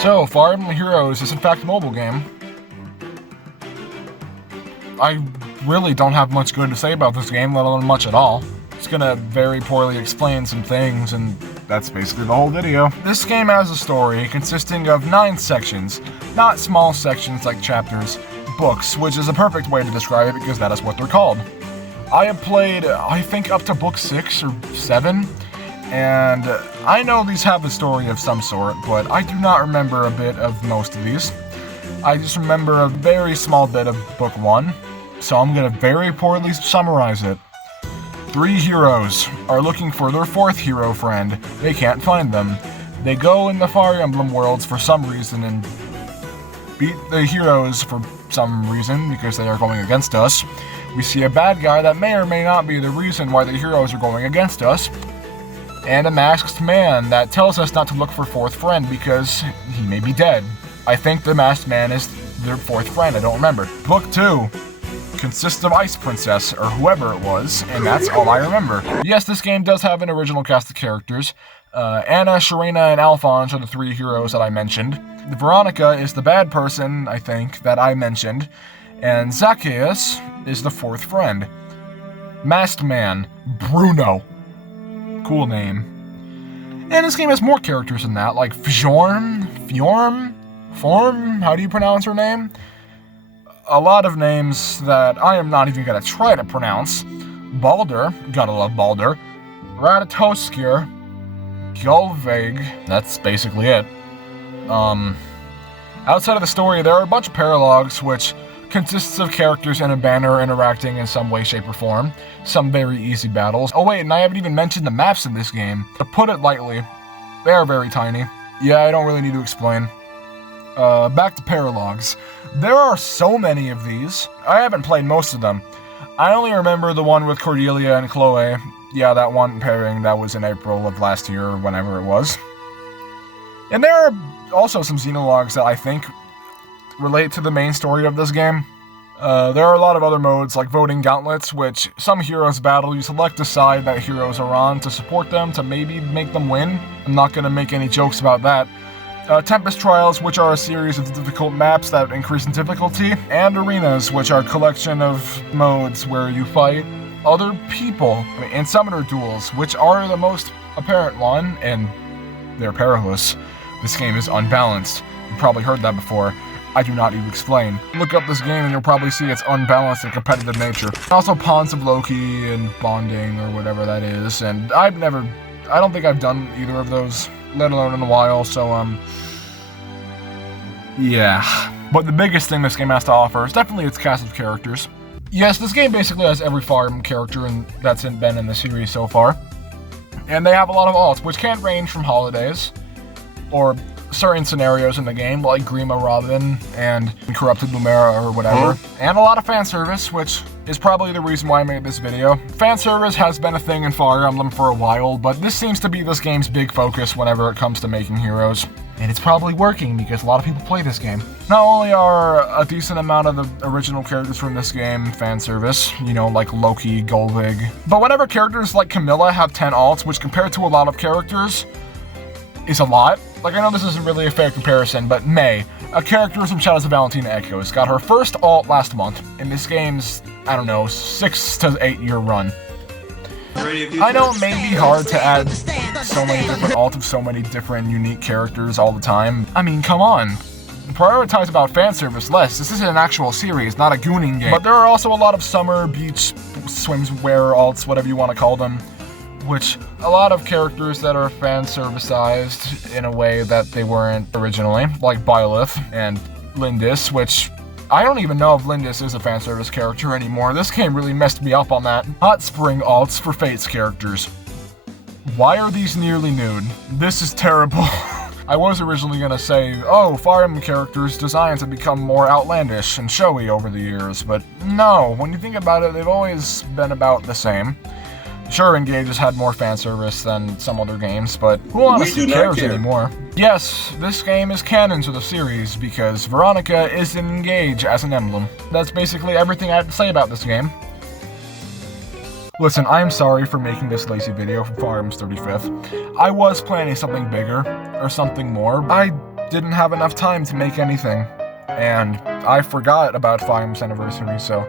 So, Fire Emblem Heroes is in fact a mobile game. I really don't have much good to say about this game, let alone much at all. It's gonna very poorly explain some things, and that's basically the whole video. This game has a story consisting of 9 sections, not small sections like chapters, books, which is a perfect way to describe it because that is what they're called. I have played, I think, up to book 6 or 7, and I know these have a story of some sort, but I do not remember a bit of most of these. I just remember a very small bit of book 1, so I'm gonna very poorly summarize it. 3 heroes are looking for their 4th hero friend. They can't find them. They go in the Fire Emblem worlds for some reason and beat the heroes for some reason because they are going against us. We see a bad guy that may or may not be the reason why the heroes are going against us. And a masked man that tells us not to look for 4th friend because he may be dead. I think the masked man is their 4th friend, I don't remember. Book 2 consists of Ice Princess, or whoever it was, and that's all I remember. Yes, this game does have an original cast of characters. Anna, Sharena, and Alphonse are the 3 heroes that I mentioned. Veronica is the bad person, I think, that I mentioned. And Zacchaeus is the 4th friend. Masked Man, Bruno. Cool name. And this game has more characters than that, like Fjorm, Form, how do you pronounce her name? A lot of names that I am not even gonna try to pronounce. Baldur, gotta love Baldur. Ratatoskir, Gulvig, that's basically it. Outside of the story, there are a bunch of paralogues, which consists of characters in a banner interacting in some way, shape, or form. Some very easy battles. Oh wait, and I haven't even mentioned the maps in this game. To put it lightly, they are very tiny. Yeah, I don't really need to explain. Back to paralogues. There are so many of these. I haven't played most of them. I only remember the one with Cordelia and Chloe. Yeah, that one pairing that was in April of last year, or whenever it was. And there are also some xenologues that I think relate to the main story of this game. There are a lot of other modes, like voting gauntlets, which some heroes battle. You select a side that heroes are on to support them, to maybe make them win. I'm not gonna make any jokes about that. Tempest Trials, which are a series of difficult maps that increase in difficulty, and Arenas, which are a collection of modes where you fight other people, and Summoner Duels, which are the most apparent one, and they're perilous. This game is unbalanced. You've probably heard that before. I do not need to explain. Look up this game and you'll probably see its unbalanced and competitive nature. Also Pawns of Loki and Bonding, or whatever that is, and I don't think I've done either of those, let alone in a while, so, yeah. But the biggest thing this game has to offer is definitely its cast of characters. Yes, this game basically has every Fire Emblem character that's been in the series so far. And they have a lot of alts, which can range from holidays, or certain scenarios in the game, like Grima Robin and Corrupted Lumera or whatever. And a lot of fan service, which is probably the reason why I made this video. Fan service has been a thing in Fire Emblem for a while, but this seems to be this game's big focus whenever it comes to making heroes. And it's probably working because a lot of people play this game. Not only are a decent amount of the original characters from this game fan service, you know, like Loki, Golvig, but whenever characters like Camilla have 10 alts, which compared to a lot of characters is a lot. Like, I know this isn't really a fair comparison, but May, a character from Shadows of Valentina Echoes, got her first alt last month in this game's, I don't know, 6 to 8 year run. I know it may be hard to add so many different alts of so many different unique characters all the time. I mean, come on. Prioritize about fan service less. This is an actual series, not a gooning game. But there are also a lot of summer, beach, swimwear alts, whatever you want to call them, which a lot of characters that are fan servicized in a way that they weren't originally, like Byleth and Lindis, which I don't even know if Lindis is a fan service character anymore. This game really messed me up on that. Hot Spring alts for Fates characters. Why are these nearly nude? This is terrible. I was originally gonna say, oh, Fire Emblem characters' designs have become more outlandish and showy over the years, but no, when you think about it, they've always been about the same. Sure, Engage has had more fan service than some other games, but who honestly cares anymore? Yes, this game is canon to the series because Veronica is in Engage as an emblem. That's basically everything I have to say about this game. Listen, I am sorry for making this lazy video for Fire Emblem's 35th. I was planning something bigger, or something more. I didn't have enough time to make anything. And I forgot about Fire Emblem's anniversary, so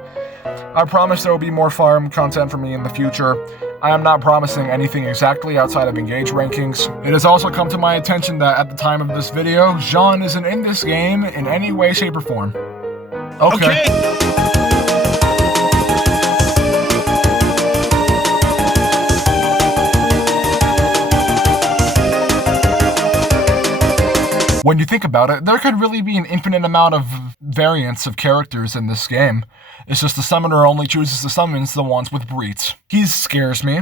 I promise there will be more Fire Emblem content for me in the future. I am not promising anything exactly outside of Engage rankings. It has also come to my attention that at the time of this video, Jean isn't in this game in any way, shape, or form. Okay. When you think about it, there could really be an infinite amount of variants of characters in this game. It's just the summoner only chooses to summon the ones with breeds. He scares me.